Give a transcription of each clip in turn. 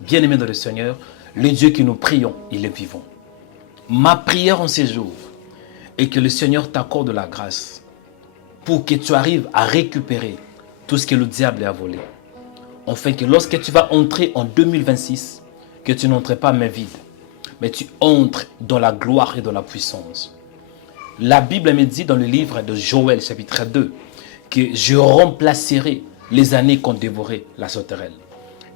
Bien-aimés dans le Seigneur, le Dieu que nous prions, il est vivant. Ma prière en ces jours est que le Seigneur t'accorde la grâce pour que tu arrives à récupérer tout ce que le diable a volé. Afin que lorsque tu vas entrer en 2026, que tu n'entres pas main vide, mais tu entres dans la gloire et dans la puissance. La Bible me dit dans le livre de Joël, chapitre 2, que je remplacerai les années qu'ont dévoré la sauterelle.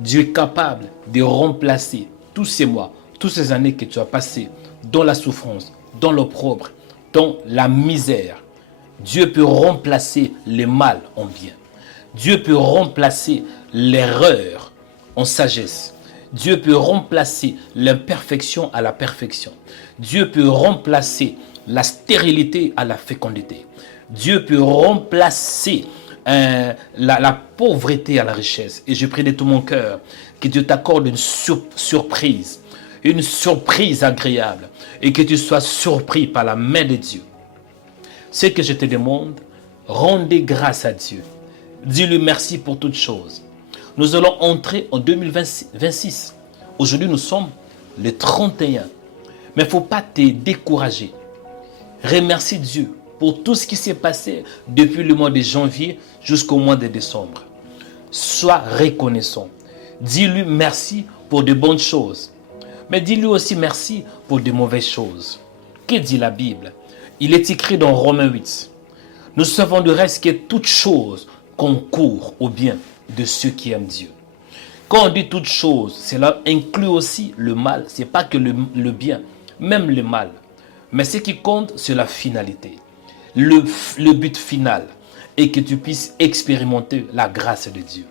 Dieu est capable de remplacer tous ces mois, toutes ces années que tu as passées dans la souffrance, dans l'opprobre, dans la misère. Dieu peut remplacer le mal en bien. Dieu peut remplacer l'erreur en sagesse. Dieu peut remplacer l'imperfection à la perfection. Dieu peut remplacer la stérilité à la fécondité. Dieu peut remplacer la pauvreté à la richesse. Et je prie de tout mon cœur que Dieu t'accorde une surprise agréable et que tu sois surpris par la main de Dieu. Ce que je te demande, rendez grâce à Dieu. Dis-lui merci pour toutes choses. Nous allons entrer en 2026. Aujourd'hui, nous sommes le 31. Mais il ne faut pas te décourager. Remercie Dieu pour tout ce qui s'est passé depuis le mois de janvier jusqu'au mois de décembre. Sois reconnaissant. Dis-lui merci pour de bonnes choses. Mais dis-lui aussi merci pour de mauvaises choses. Que dit la Bible? Il est écrit dans Romains 8. Nous savons du reste que toute chose concourt au bien de ceux qui aiment Dieu. Quand on dit toute chose, cela inclut aussi le mal. Ce n'est pas que le bien, même le mal. Mais ce qui compte, c'est la finalité. Le but final est que tu puisses expérimenter la grâce de Dieu.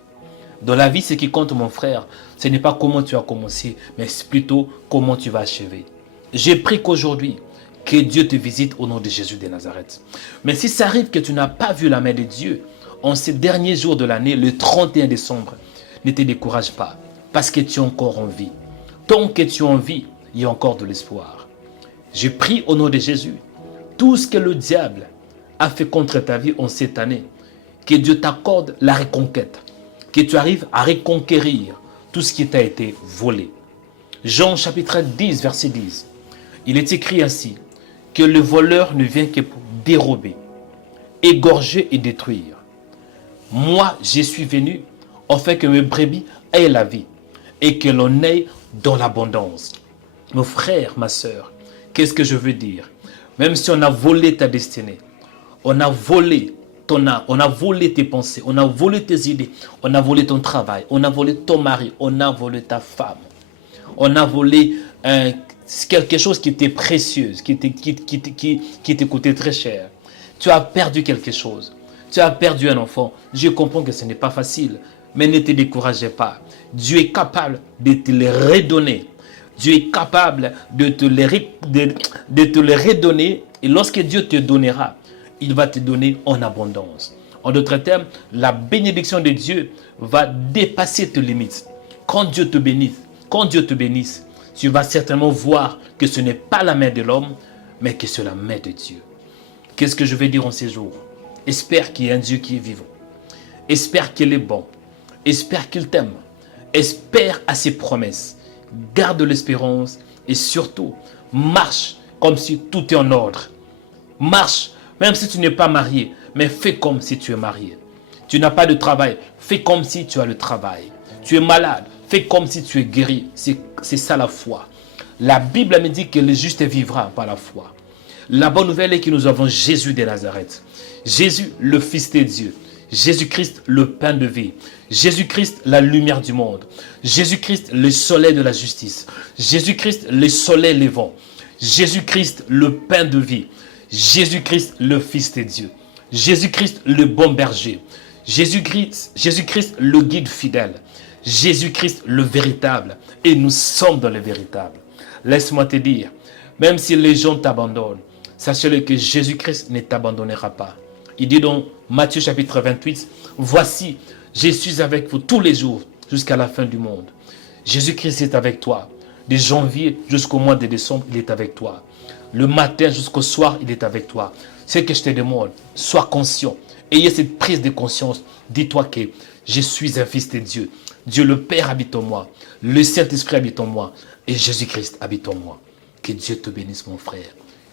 Dans la vie, ce qui compte, mon frère, ce n'est pas comment tu as commencé, mais c'est plutôt comment tu vas achever. J'ai pris qu'aujourd'hui, que Dieu te visite au nom de Jésus de Nazareth. Mais si ça arrive que tu n'as pas vu la main de Dieu en ces derniers jours de l'année, le 31 décembre, ne te décourage pas, parce que tu es encore en vie. Tant que tu es en vie, il y a encore de l'espoir. Je prie au nom de Jésus, tout ce que le diable a fait contre ta vie en cette année, que Dieu t'accorde la reconquête, que tu arrives à reconquérir tout ce qui t'a été volé. Jean chapitre 10, verset 10, il est écrit ainsi, que le voleur ne vient que pour dérober, égorger et détruire. Moi, je suis venu afin que mes brebis aient la vie et que l'on ait dans l'abondance. Mon frère, ma soeur, qu'est-ce que je veux dire? Même si on a volé ta destinée, on a volé ton âme, on a volé tes pensées, on a volé tes idées, on a volé ton travail, on a volé ton mari, on a volé ta femme, on a volé quelque chose qui était précieux, qui te coûtait très cher. Tu as perdu quelque chose. Tu as perdu un enfant. Je comprends que ce n'est pas facile, mais ne te découragez pas. Dieu est capable de te les redonner. Dieu est capable de te les redonner. Et lorsque Dieu te donnera, il va te donner en abondance. En d'autres termes, la bénédiction de Dieu va dépasser tes limites. Quand Dieu te bénisse, tu vas certainement voir que ce n'est pas la main de l'homme, mais que c'est la main de Dieu. Qu'est-ce que je vais dire en ces jours? Espère qu'il y a un Dieu qui est vivant. Espère qu'il est bon. Espère qu'il t'aime. Espère à ses promesses. Garde l'espérance et surtout, marche comme si tout est en ordre. Marche, même si tu n'es pas marié, mais fais comme si tu es marié. Tu n'as pas de travail, fais comme si tu as le travail. Tu es malade, fais comme si tu es guéri. C'est ça la foi. La Bible me dit que le juste vivra par la foi. La bonne nouvelle est que nous avons Jésus de Nazareth. Jésus, le Fils de Dieu. Jésus-Christ, le pain de vie. Jésus-Christ, la lumière du monde. Jésus-Christ, le soleil de la justice. Jésus-Christ, le soleil levant. Jésus-Christ, le pain de vie. Jésus-Christ, le Fils de Dieu. Jésus-Christ, le bon berger. Jésus-Christ, le guide fidèle. Jésus-Christ, le véritable. Et nous sommes dans le véritable. Laisse-moi te dire, même si les gens t'abandonnent, sachez-le que Jésus-Christ ne t'abandonnera pas. Il dit dans Matthieu chapitre 28, « Voici, je suis avec vous tous les jours jusqu'à la fin du monde. » Jésus-Christ est avec toi. De janvier jusqu'au mois de décembre, il est avec toi. Le matin jusqu'au soir, il est avec toi. Ce que je te demande, sois conscient. Ayez cette prise de conscience. Dis-toi que je suis un fils de Dieu. Dieu le Père habite en moi. Le Saint-Esprit habite en moi. Et Jésus-Christ habite en moi. Que Dieu te bénisse, mon frère.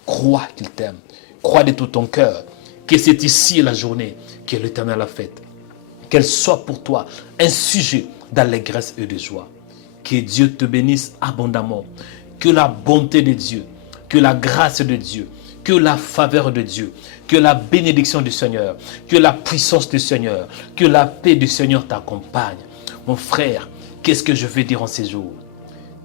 Crois qu'il t'aime. Crois de tout ton cœur que c'est ici la journée que l'Éternel a faite. Qu'elle soit pour toi un sujet d'allégresse et de joie. Que Dieu te bénisse abondamment. Que la bonté de Dieu, que la grâce de Dieu, que la faveur de Dieu, que la bénédiction du Seigneur, que la puissance du Seigneur, que la paix du Seigneur t'accompagne. Mon frère, qu'est-ce que je veux dire en ces jours?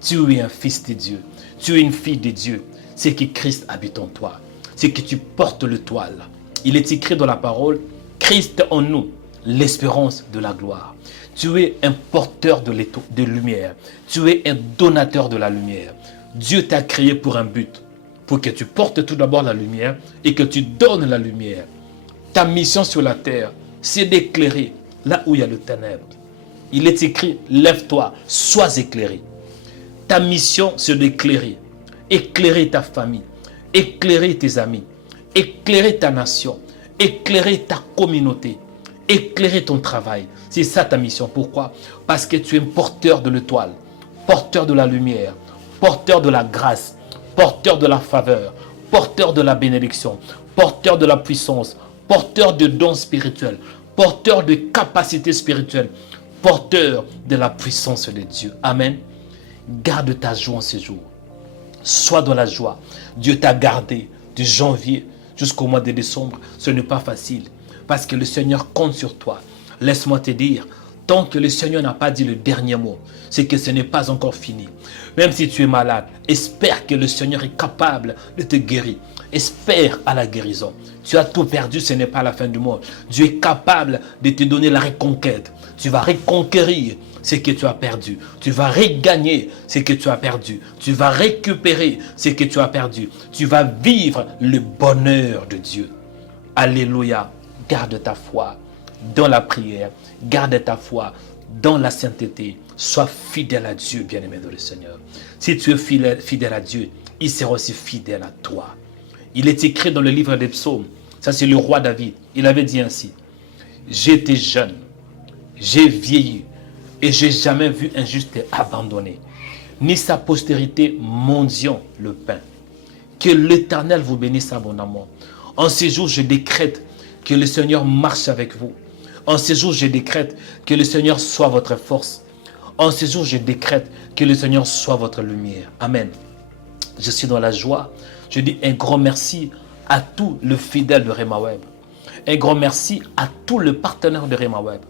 Tu es un fils de Dieu, tu es une fille de Dieu. C'est que Christ habite en toi, c'est que tu portes le toile. Il est écrit dans la parole, Christ en nous, l'espérance de la gloire. Tu es un porteur de lumière, tu es un donateur de la lumière. Dieu t'a créé pour un but, pour que tu portes tout d'abord la lumière et que tu donnes la lumière. Ta mission sur la terre, c'est d'éclairer là où il y a le ténèbre. Il est écrit, lève-toi, sois éclairé. Ta mission, c'est d'éclairer. Éclairer ta famille, éclairer tes amis, éclairer ta nation, éclairer ta communauté, éclairer ton travail. C'est ça ta mission. Pourquoi? Parce que tu es un porteur de l'étoile, porteur de la lumière, porteur de la grâce, porteur de la faveur, porteur de la bénédiction, porteur de la puissance, porteur de dons spirituels, porteur de capacités spirituelles, porteur de la puissance de Dieu. Amen. Garde ta joie en ces jours. Sois dans la joie. Dieu t'a gardé de janvier jusqu'au mois de décembre. Ce n'est pas facile parce que le Seigneur compte sur toi. Laisse-moi te dire, tant que le Seigneur n'a pas dit le dernier mot, c'est que ce n'est pas encore fini. Même si tu es malade, espère que le Seigneur est capable de te guérir. Espère à la guérison. Tu as tout perdu, ce n'est pas la fin du monde. Dieu est capable de te donner la reconquête. Tu vas reconquérir ce que tu as perdu. Tu vas regagner ce que tu as perdu. Tu vas récupérer ce que tu as perdu. Tu vas vivre le bonheur de Dieu. Alléluia. Garde ta foi dans la prière. Garde ta foi dans la sainteté. Sois fidèle à Dieu, bien-aimé dans le Seigneur. Si tu es fidèle à Dieu, il sera aussi fidèle à toi. Il est écrit dans le livre des psaumes. Ça, c'est le roi David. Il avait dit ainsi. J'étais jeune, j'ai vieilli et j'ai jamais vu un juste abandonné, ni sa postérité mendiant le pain. Que l'Éternel vous bénisse abondamment. En ces jours, je décrète que le Seigneur marche avec vous. En ces jours, je décrète que le Seigneur soit votre force. En ces jours, je décrète que le Seigneur soit votre lumière. Amen. Je suis dans la joie. Je dis un grand merci à tous les fidèles de Rhema Web. Un grand merci à tous les partenaires de Rhema Web.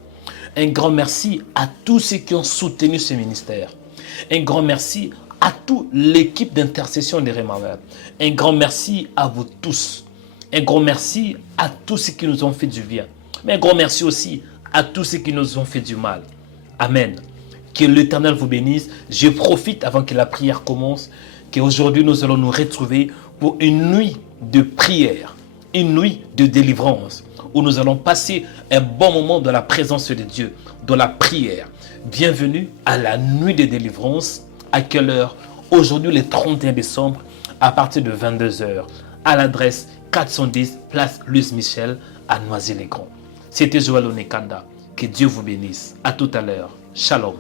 Un grand merci à tous ceux qui ont soutenu ce ministère. Un grand merci à toute l'équipe d'intercession de Rhema Web. Un grand merci à vous tous. Un grand merci à tous ceux qui nous ont fait du bien. Mais un grand merci aussi à tous ceux qui nous ont fait du mal. Amen. Que l'Éternel vous bénisse. Je profite avant que la prière commence, qu'aujourd'hui nous allons nous retrouver pour une nuit de prière, une nuit de délivrance, où nous allons passer un bon moment dans la présence de Dieu, dans la prière. Bienvenue à la nuit de délivrance. À quelle heure? Aujourd'hui, le 31 décembre, à partir de 22 h, à l'adresse 410 place Louis Michel à Noisy-le-Grand. C'était Joël Onekanda. Que Dieu vous bénisse. À tout à l'heure. Shalom.